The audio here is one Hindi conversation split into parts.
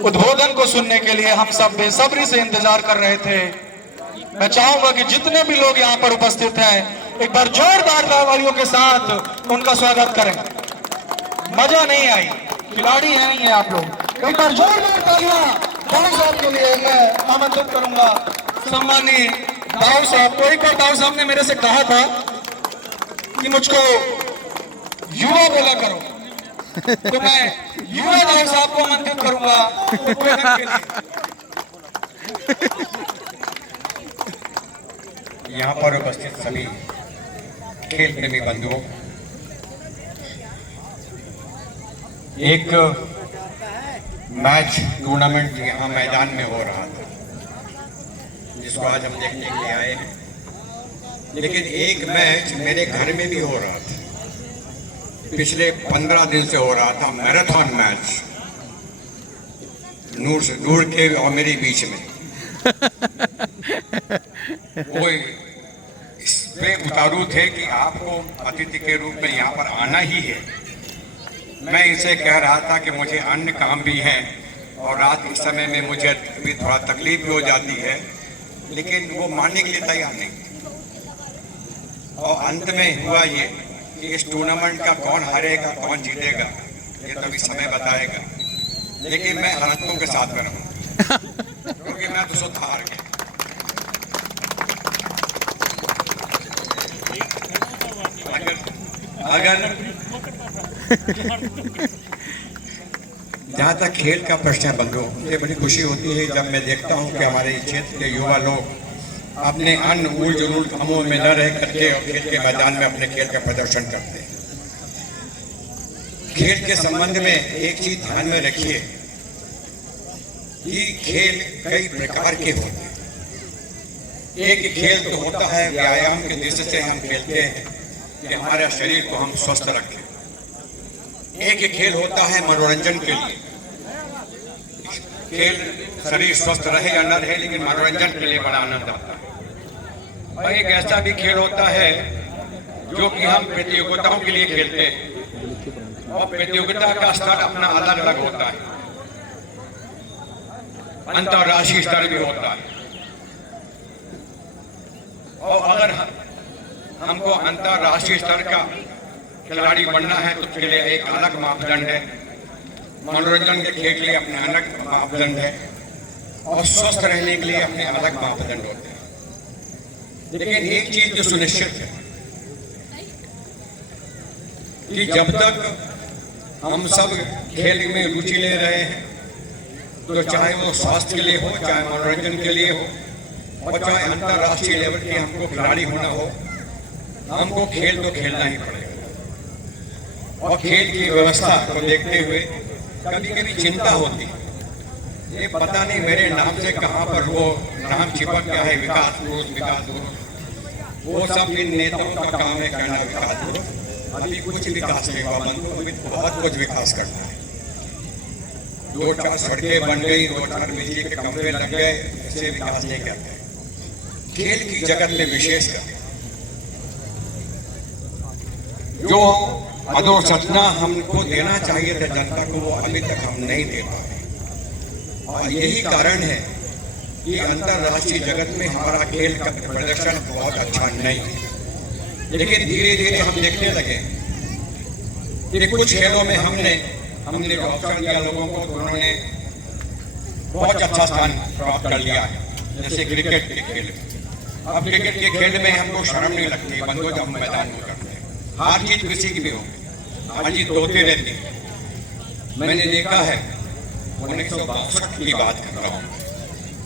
उद्बोधन को सुनने के लिए हम सब बेसब्री से इंतजार कर रहे थे। मैं चाहूंगा कि जितने भी लोग यहाँ पर उपस्थित हैं एक बार जोरदार तालियों के साथ उनका स्वागत करें। मजा नहीं आई, खिलाड़ी हैं ये आप लोग। एक बार जोरदार तालियां दाऊ साहब के लिए मैं आमंत्रित करूंगा सम्मानीय दाऊ साहब को। एक बार दाऊ साहब ने मेरे से कहा था कि मुझको युवा बोला करो, तो मैं युवा दाऊ साहब को आमंत्रित करूंगा उद्बोधन के लिए। यहाँ पर उपस्थित सभी खेल प्रेमी बंधुओं, एक मैच टूर्नामेंट यहाँ मैदान में हो रहा था जिसको आज हम देखने के लिए आए हैं, लेकिन एक मैच मेरे घर में भी हो रहा था। पिछले 15 दिन से हो रहा था मैराथन मैच नूर के और मेरे बीच में। वो इस पे उतारू थे कि आपको अतिथि के रूप में यहाँ पर आना ही है। मैं इसे कह रहा था कि मुझे अन्य काम भी है और रात के समय में मुझे भी थोड़ा तकलीफ भी हो जाती है, लेकिन वो मानने के लिए तैयार नहीं। और अंत में हुआ ये कि इस टूर्नामेंट का कौन हारेगा कौन जीतेगा ये तो अभी समय बताएगा, लेकिन मैं हाथों के साथ में रहूँगा क्योंकि मैं तो शुद्ध हार गया। अगर जहाँ तक खेल का प्रश्न है बंधुओं, मुझे बड़ी खुशी होती है जब मैं देखता हूँ कि हमारे क्षेत्र के युवा लोग अपने अन्य उल जुलूल कामों में न रह करके और खेल के मैदान में अपने खेल का प्रदर्शन करते हैं। खेल के संबंध में एक चीज ध्यान में रखिए कि खेल कई प्रकार के होते हैं। एक खेल तो होता है व्यायाम के दृष्टि से हम खेलते हैं कि हमारे शरीर को हम स्वस्थ रखें। एक खेल होता है मनोरंजन के लिए, खेल शरीर स्वस्थ रहे या न रहे लेकिन मनोरंजन के लिए बड़ा आनंद आता है। और एक ऐसा भी खेल होता है जो कि हम प्रतियोगिताओं के लिए खेलते हैं और प्रतियोगिता का स्तर अपना अलग अलग होता है, अंतर्राष्ट्रीय स्तर भी होता है। और अगर हमको अंतर्राष्ट्रीय स्तर का खिलाड़ी बनना है तो उसके लिए एक अलग मापदंड है, मनोरंजन के खेल के लिए अपने अलग मापदंड है और स्वस्थ रहने के लिए अपने अलग मापदंड होते हैं। लेकिन एक चीज जो सुनिश्चित है कि जब तक हम सब खेल में रुचि ले रहे हैं तो चाहे वो स्वास्थ्य के लिए हो, चाहे मनोरंजन के लिए हो और चाहे अंतर्राष्ट्रीय लेवल के हमको खिलाड़ी होना हो, हमको खेल तो खेलना ही पड़ेगा। और खेल की व्यवस्था को देखते हुए कभी कभी चिंता होती है, ये पता नहीं मेरे नाम से कहाँ पर वो नाम चिपक गया है, विकास पुरुष विकास पुरुष। वो सब इन नेताओं का काम है कहना विकास पुरुष। अभी कुछ विकास नहीं हुआ बंधु, अभी बहुत कुछ विकास करना है। 2-4 सड़कें बन गई, 2-4 बिजली के खंभे लग गए, इससे विकास नहीं करते। खेल की जगत में विशेषकर जो अधोसरना हमको देना चाहिए था जनता को, वो अभी तक हम नहीं दे पाए। और यही कारण है कि अंतर्राष्ट्रीय जगत में हमारा खेल का प्रदर्शन बहुत अच्छा नहीं है। लेकिन धीरे धीरे हम देखने लगे कि कुछ खेलों में हमने जो अवसर दिया लोगों को, तो उन्होंने बहुत अच्छा स्थान प्राप्त कर लिया है। जैसे क्रिकेट के खेल में, अब क्रिकेट के खेल में हमको शर्म नहीं लगती है बंधुओं, जब हम मैदान में करते हैं। हार जीत किसी की भी हो, हार जीत होते रहती है। मैंने देखा है 1962 की बात कर रहा हूँ,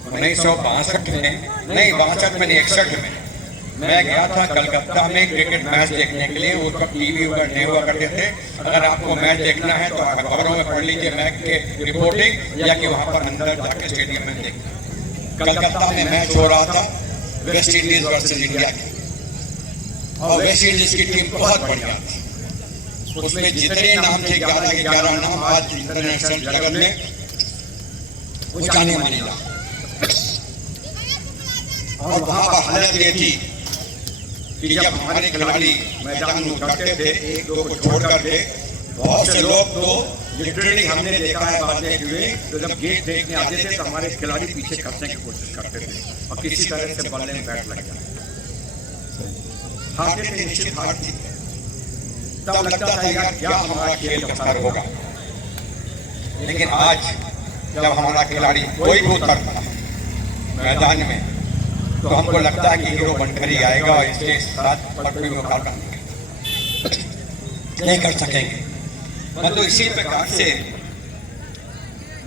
1962 में नहीं 62 में 61 में मैं गया था कलकत्ता में क्रिकेट मैच देखने के लिए। उस वक्त टीवी वगैरह नहीं हुआ करते थे। अगर आपको मैच देखना है तो खबरों में पढ़ लीजिए मैच के रिपोर्टिंग, या कि वहाँ पर अंदर जाके स्टेडियम में देखना। कलकत्ता में मैच हो रहा था वेस्ट इंडीज वर्सेज इंडिया की, और वेस्ट इंडीज की टीम बहुत बढ़िया थी। उसमें जितने नाम थे 11 नाम आज इंटरनेशनल जगत में वो जाने माने ना। और वहाँ पर हालत ये थी कि जब हमारे खिलाड़ी मैदान में उतरते थे, 1-2 को छोड़ करके बहुत से लोग तो लिटरली हमने देखा है बातें हुए, तो जब गेट देखने आते थे तो हमारे खिलाड़ी पीछे खसने की कोशिश करते थे और किसी तरह से बल्ले में बैट लग जाए। हारते थे, निश्चित हारती, तब लगता था यार क्या हमारा खेल का स्तर होगा। लेकिन आज जब हमारा खिलाड़ी कोई भी उतरता है मैदान में तो हमको लगता है कि हीरो बनकर ही आएगा और इसके साथ पटरी में उतार नहीं कर सकेंगे। मैं तो इसी प्रकार से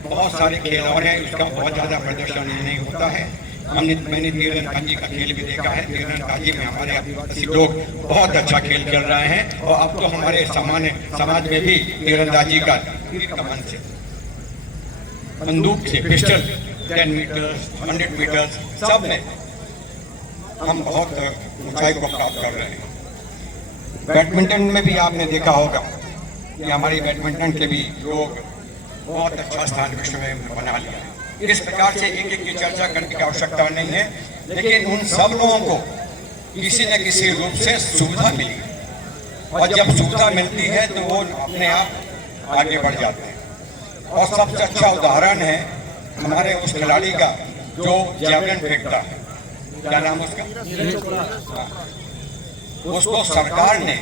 बहुत सारे खेल और हैं, उसका बहुत ज़्यादा प्रदर्शन नहीं होता है। मैंने तीरंदाजी का खेल भी देखा है। तीरंदाजी में हमारे आदिवासी लोग बहुत अच्छा खेल खेल रहे हैं और अब तो हमारे समाज में भी तीरंदाजी का कमान से, बंदूक से, पिस्टल 10 मीटर्स 100 मीटर्स सब में हम बहुत ऊंचाई को प्राप्त कर रहे हैं। बैडमिंटन में भी आपने देखा होगा कि हमारी बैडमिंटन के भी लोग बहुत अच्छा स्थान विश्व में बना लिया है। इस प्रकार से एक एक की चर्चा करने की आवश्यकता नहीं है, लेकिन उन सब लोगों को किसी न किसी रूप से सुविधा मिली और जब सुविधा मिलती है तो वो अपने आप आगे बढ़ जाते हैं। और सबसे अच्छा उदाहरण है हमारे उस खिलाड़ी का जो जैवलिन फेंकता है, क्या नाम उसका, उसको सरकार ने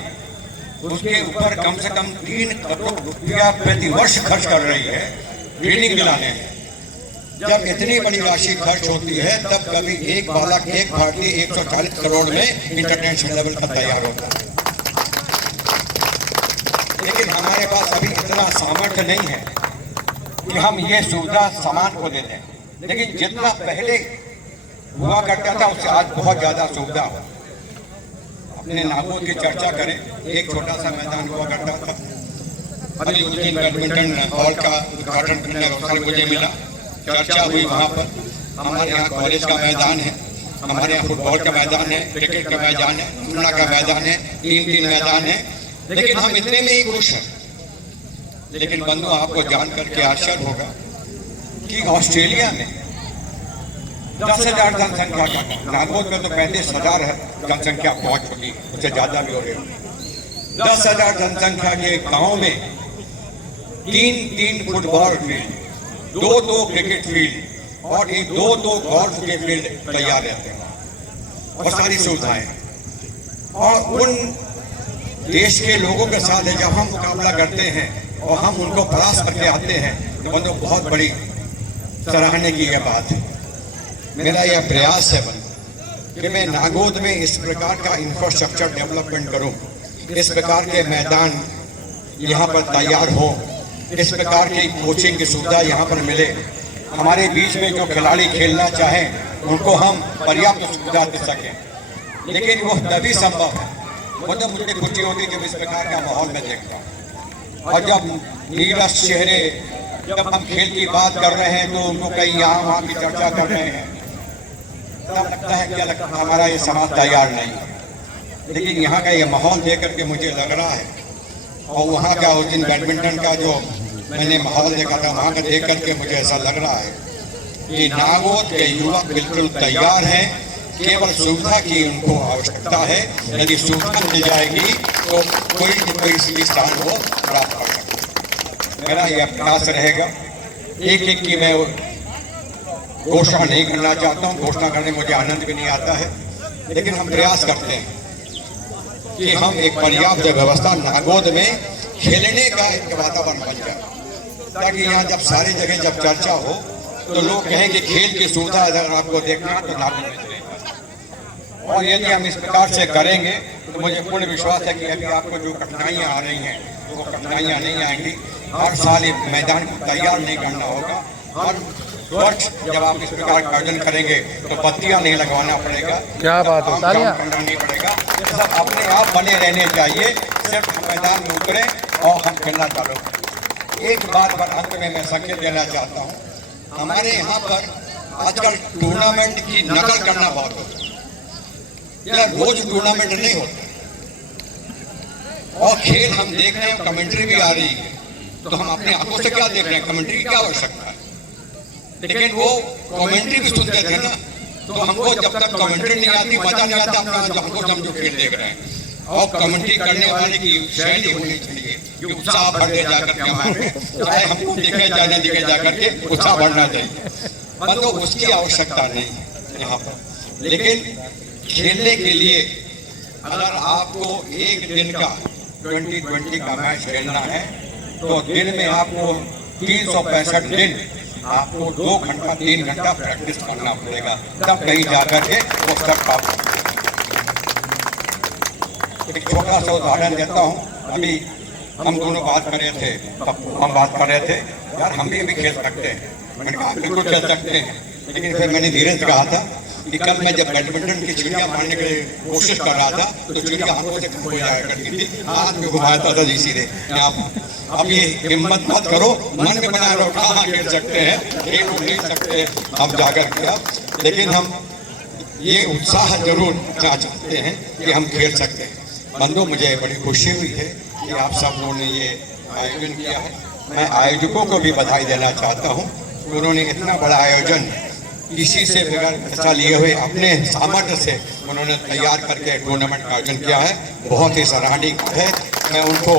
उसके ऊपर कम से कम 3 करोड़ रुपया प्रति वर्ष खर्च कर रही है ट्रेनिंग दिलाने में। जब इतनी बड़ी राशि खर्च होती है तब कभी एक बालक, एक भारतीय 140 करोड़ में इंटरनेशनल लेवल पर तैयार होता है। लेकिन हमारे पास अभी इतना सामर्थ्य नहीं है कि हम ये सुविधा सामान को दे दें, लेकिन जितना पहले हुआ करता था उससे आज बहुत ज्यादा सुविधा हो। अपने नागौद की चर्चा करें, एक छोटा सा मैदान हुआ करता था, अभी उस दिन बैडमिंटन हॉल का उद्घाटन करने का अवसर मुझे मिला, चर्चा हुई वहाँ पर। हमारे यहाँ कॉलेज का मैदान है, हमारे यहाँ फुटबॉल का मैदान है, क्रिकेट का मैदान है, फुटबॉल का मैदान है, 3 मैदान है, लेकिन हम इतने में ही खुश हैं। लेकिन बंधु आपको जान करके आश्चर्य होगा कि ऑस्ट्रेलिया में 10,000 जनसंख्या का, नागौद में तो 35,000 है जनसंख्या, बहुत छोटी, उससे ज्यादा भी हो रही है। 10,000 जनसंख्या के गांव में 3 फुटबॉल फील्ड, 2 क्रिकेट फील्ड और 2 गोल्फ के फील्ड तैयार रहते हैं और सारी सुविधाएं। और उन देश के लोगों के साथ जब हम मुकाबला करते हैं और हम उनको परास्त करके आते हैं तो बहुत बड़ी सराहने की यह बात है। मेरा यह प्रयास है कि मैं नागौद में इस प्रकार का इंफ्रास्ट्रक्चर डेवलपमेंट करूं, इस प्रकार के मैदान यहाँ पर तैयार हो, इस प्रकार की कोचिंग की सुविधा यहाँ पर मिले, हमारे बीच में जो खिलाड़ी खेलना चाहें उनको हम पर्याप्त सुविधा दे सकें। लेकिन वो तभी संभव है, वो जब मुझे खुशी होती जब इस प्रकार का माहौल में देखता हूँ। और जब नीरस चेहरे, जब हम खेल की बात कर रहे हैं तो उनको कहीं यहाँ वहाँ की चर्चा कर रहे हैं, तब लगता है क्या लगता है हमारा ये समाज तैयार नहीं है। लेकिन यहाँ का ये माहौल देख करके मुझे लग रहा है, और वहाँ का उस दिन बैडमिंटन का जो मैंने माहौल देखा था वहाँ का देख करके मुझे ऐसा लग रहा है कि नागौद के युवक बिल्कुल तैयार हैं, केवल सुविधा की उनको आवश्यकता है। यदि सुविधा मिल जाएगी तो कोई न कोई स्थान को प्राप्त कर सकते। मेरा यह प्रयास रहेगा। एक की मैं घोषणा नहीं करना चाहता हूँ, घोषणा करने मुझे आनंद भी नहीं आता है, लेकिन हम प्रयास करते हैं कि हम एक पर्याप्त व्यवस्था नागौद में खेलने का एक वातावरण बन जाए, ताकि यहाँ जब सारी जगह जब चर्चा हो तो लोग कहें कि खेल की सुविधा अगर आपको देखना है तो नागौद में चले। और यदि हम इस प्रकार से करेंगे तो मुझे पूर्ण विश्वास है कि अभी आपको जो कठिनाइयाँ आ रही हैं वो कठिनाइयाँ नहीं आएंगी। हर साल एक मैदान को तैयार नहीं करना होगा, हर वर्ष जब आप इस प्रकार का आयोजन करेंगे तो पत्तियां नहीं लगवाना पड़ेगा, क्या बात है, तालियां करना नहीं पड़ेगा, सब अपने आप बने रहने चाहिए। सिर्फ मैदान में उतरे और हम खेलना चालू करें। एक बात पर अंत में मैं संकेत देना चाहता हूँ, हमारे यहाँ पर आजकल टूर्नामेंट की नकल करना बहुत होता है, या रोज टूर्नामेंट नहीं होता और खेल हम देख रहे हैं, कमेंट्री भी आ रही है, तो हम अपने आंखों से क्या देख रहे हैं, कमेंट्री की क्या आवश्यकता है। लेकिन वो कमेंट्री भी सुनते थे ना, तो हमको जब तक कमेंट्री नहीं आती, मजा नहीं आता अपना, जब हमको हम जो खेल देख रहे हैं। और कमेंट्री करने वाले की शैली होनी चाहिए जो उत्साह भर दे जाकर के हमारे, चाहे हमको दिखे जाने दिखे जाकर के उत्साह बढ़ना चाहिए, मतलब उसकी आवश्यकता नहीं है यहाँ पर। लेकिन खेलने के लिए अगर आपको एक दिन का 2020 का मैच खेलना है तो दिन में आपको 365 दिन आपको 2 घंटा 3 घंटा प्रैक्टिस करना पड़ेगा, तब कहीं जाकर के वो सब प्राप्त। एक छोटा सा उदाहरण देता हूँ। अभी हम दोनों बात कर रहे थे, हम बात कर रहे थे यार हम भी खेल सकते हैं, मैंने कहा बिल्कुल खेल सकते हैं। लेकिन फिर मैंने धीरे से कहा था कि कल मैं जब बैडमिंटन की चिड़िया मारने की कोशिश कर रहा था तो चिड़िया हाथों से खो जाया करती थी, हाथ में घुमाता था सीधे। अब ये हिम्मत मत करो, मन में बना लो कहाँ खेल सकते हैं, खेल नहीं सकते हम जाकर के। लेकिन हम ये उत्साह जरूर चाहते हैं कि हम खेल सकते हैं। बंधु, मुझे बड़ी खुशी हुई है कि आप सब लोगों ने ये आयोजन किया है। मैं आयोजकों को भी बधाई देना चाहता हूँ, उन्होंने इतना बड़ा आयोजन किसी से बगैर पैसा लिए हुए अपने सामर्थ्य से उन्होंने तैयार करके टूर्नामेंट का आयोजन किया है, बहुत ही सराहनीय है। मैं उनको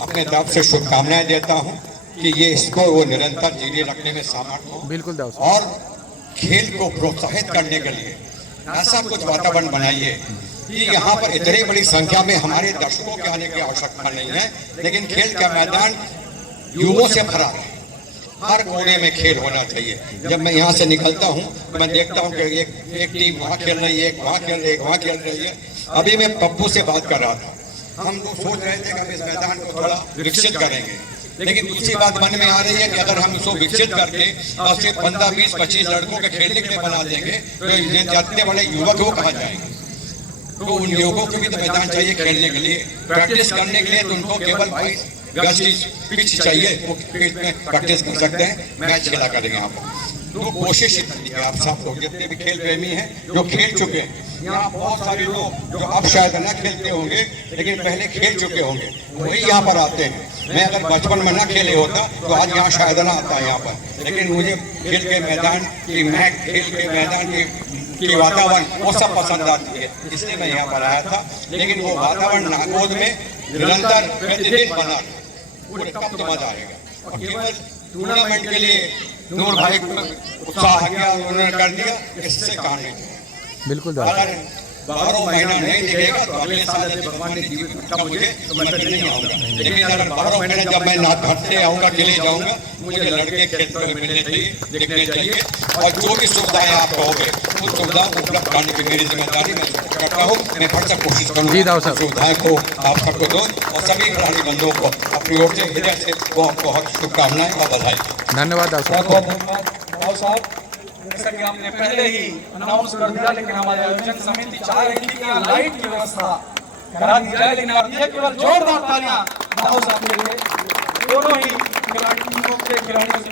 अपने तरफ से शुभकामनाएं देता हूं कि ये इसको वो निरंतर जारी रखने में सामर्थ्य हो। बिल्कुल और खेल को प्रोत्साहित करने के लिए ऐसा कुछ वातावरण बनाइए कि यहाँ पर इतनी बड़ी संख्या में हमारे दर्शकों के आने की आवश्यकता नहीं है, लेकिन खेल का मैदान युवाओं से भरा है, हर कोने में खेल होना चाहिए। जब मैं यहाँ से निकलता हूँ तो मैं देखता हूँ कि एक टीम वहाँ खेल रही है, एक वहाँ खेल रही है, एक वहाँ खेल रही है। अभी मैं पप्पू से बात कर रहा था, हम लोग सोच रहे थे कि हम इस मैदान को थोड़ा विकसित करेंगे, लेकिन दूसरी बात मन में आ रही है कि अगर हम इसको विकसित करके और सिर्फ 15, 20, 25 लड़कों के खेलने के लिए बना देंगे तो ये जाते वाले युवक वो कहाँ जाएंगे। तो उन युवकों को भी तो मैदान चाहिए खेलने के लिए, प्रैक्टिस करने के लिए। तो उनको केवल 22 गज की पिच चाहिए, वो पिच में प्रैक्टिस कर सकते हैं, मैच खेला करेंगे यहाँ पर। तो कोशिश कीजिए आप सब लोग जितने भी खेल प्रेमी हैं जो खेल चुके हैं, यहाँ बहुत सारे लोग जो अब शायद न खेलते होंगे लेकिन पहले खेल चुके होंगे, वही यहाँ पर आते हैं। मैं अगर बचपन में न खेले होता तो आज यहाँ शायद न आता यहाँ पर, लेकिन मुझे खेल के मैदान की महक, खेल के मैदान की वातावरण वो सब पसंद आती है, इसलिए मैं यहाँ पर आया था। लेकिन वो वातावरण नागोद में निरंतर प्रतिदिन बना पूरे, तब तो मजा आएगा। और केवल टूर्नामेंट के लिए नूर भाई उत्साह किया, उन्होंने कर दिया, इससे काम नहीं। बिल्कुल अगर 12 महीना नहीं दिखेगा तो अगले साल यदि भगवान ने जीवित रखा मुझे तो मैं फिर नहीं आऊँगा। लेकिन अगर 12 महीने जब मैं ना घर से आऊँगा, अकेले जाऊँगा, मुझे लड़के खेलते हुए मिलने चाहिए, दिखने चाहिए। और जो भी सुविधाएं आप कहोगे उन सुविधाओं को उपलब्ध कराने की मेरी जिम्मेदारी मैं करता हूँ। मैं हर से कोशिश करूँगा सुविधाएं को आप सबको दो, और सभी खिलाड़ी बंधुओं को अपनी ओर से हृदय से बहुत बहुत शुभकामनाएं और बधाई। धन्यवाद बहुत धन्यवाद साहब। जैसा कि हमने पहले ही अनाउंस कर दिया, लेकिन हमारे आयोजन समिति चाह रही थी कि लाइट की व्यवस्था करा दी जाए, लेकिन आप ये केवल जोरदार तालियां साहब के लिए, दोनों ही खिलाड़ियों के खिलाड़ियों